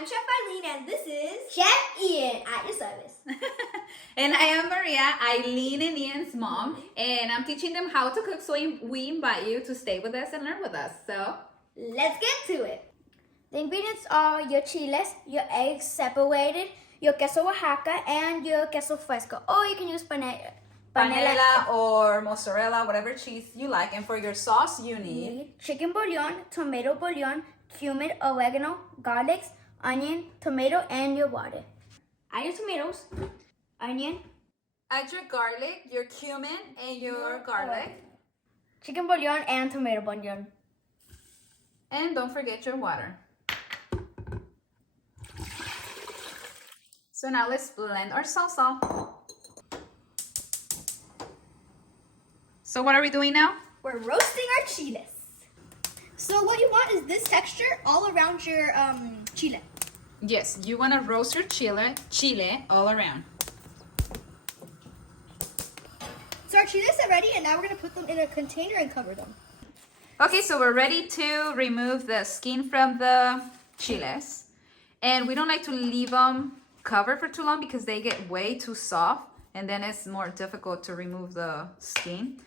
I'm Chef Aileen, and this is Chef Ian at your service. And I am Maria, Aileen and Ian's mom, and I'm teaching them how to cook, so we invite you to stay with us and learn with us. So, let's get to it. The ingredients are your chiles, your eggs separated, your queso Oaxaca, and your queso fresco. Or you can use panela or mozzarella, whatever cheese you like. And for your sauce, you need chicken bouillon, tomato bouillon, cumin, oregano, garlic, onion, tomato, and your water. Add your tomatoes, onion, add your garlic, your cumin, and your garlic. Chicken bouillon and tomato bouillon. And don't forget your water. So now let's blend our salsa. So what are we doing now? we're roasting our chiles. So what you want is this texture all around your chile. Yes, you want to roast your chile all around. So our chiles are ready, and now we're gonna put them in a container and cover them. Okay, so we're ready to remove the skin from the chiles. And we don't like to leave them covered for too long because they get way too soft, and then it's more difficult to remove the skin.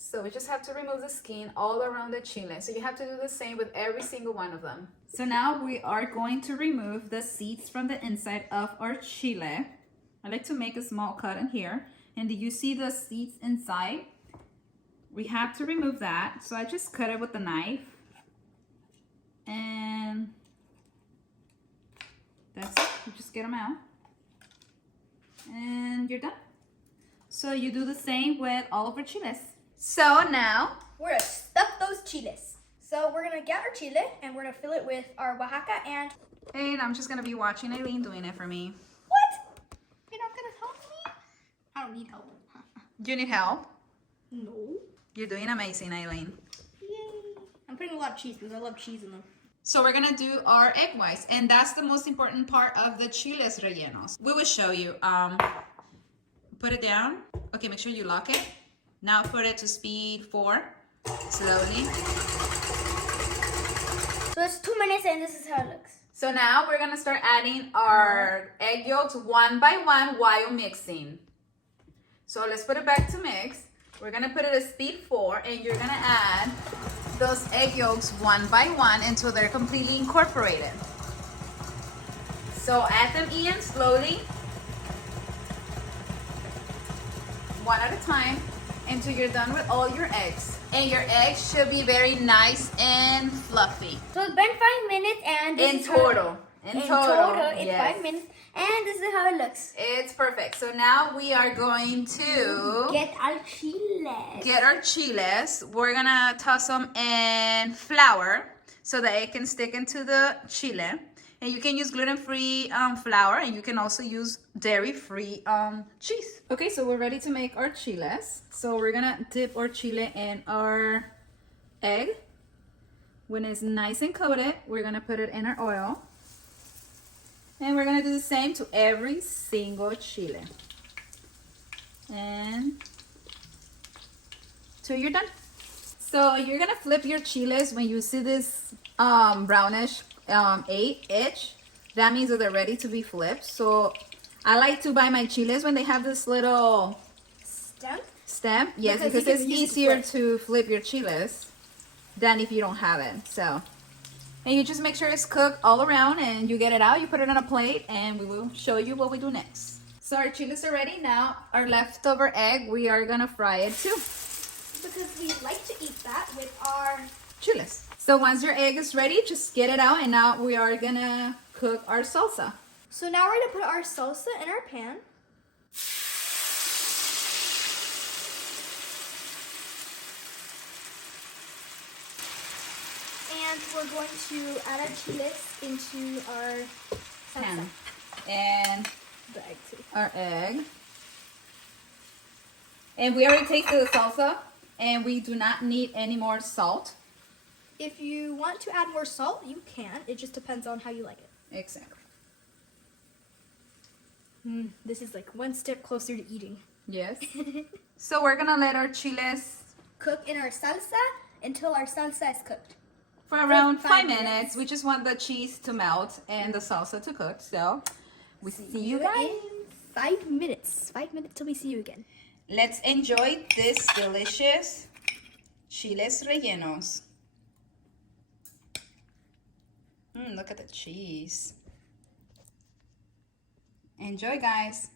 So we just have to remove the skin all around the chile. So you have to do the same with every single one of them. So now we are going to remove the seeds from the inside of our chile. I like to make a small cut in here. And do you see the seeds inside? We have to remove that. So I just cut it with a knife. And that's it. You just get them out. And you're done. So you do the same with all of our chiles. So now We're gonna stuff those chiles. So we're gonna get our chile, and we're gonna fill it with our Oaxaca and... And I'm just gonna be watching Aileen doing it for me. What? You're not gonna help me? I don't need help. You need help? No. You're doing amazing, Aileen. Yay. I'm putting a lot of cheese because I love cheese in them. So we're gonna do our egg whites, and that's the most important part of the chiles rellenos. We will show you. Put it down. Okay, make sure you lock it. Now put it to speed 4, slowly. So it's 2 minutes and this is how it looks. So now we're gonna start adding our egg yolks one by one while mixing. So let's put it back to mix. We're gonna put it at speed 4, and you're gonna add those egg yolks one by one until they're completely incorporated. So add them in slowly, one at a time, until you're done with all your eggs. And your eggs should be very nice and fluffy. So it's been 5 minutes and this In is total. In total, in yes. 5 minutes. And this is how it looks. It's perfect. So now we are going to Get our chiles. get our chiles. We're gonna toss them in flour so that it can stick into the chile. And you can use gluten-free flour, and you can also use dairy-free cheese. Okay, so we're ready to make our chiles. So we're gonna dip our chile in our egg. When it's nice and coated, we're gonna put it in our oil. And we're gonna do the same to every single chile. And till you're done. So you're gonna flip your chiles when you see this brownish edge. That means that they're ready to be flipped. So I like to buy my chiles when they have this little stem. Yes, because it's easier to flip your chiles than if you don't have it. So, and you just make sure it's cooked all around, and you get it out, you put it on a plate, and we will show you what we do next. So our chiles are ready. Now our leftover egg, we are gonna fry it too. Because we like to eat that with our... Chiles. So once your egg is ready, just get it out, and now we are gonna cook our salsa. So now we're gonna put our salsa in our pan. And we're going to add our chiles into our salsa. Pan. And The egg too. our egg. And we already tasted the salsa, and we do not need any more salt. If you want to add more salt, you can. It just depends on how you like it. Exactly. This is like one step closer to eating. Yes. So we're gonna let our chiles Cook in our salsa until our salsa is cooked. for around 5 5 minutes. We just want the cheese to melt and the salsa to cook. So we see you guys. in 5 minutes. 5 minutes till we see you again. Let's enjoy this delicious Chiles Rellenos. Look at the cheese. Enjoy, guys.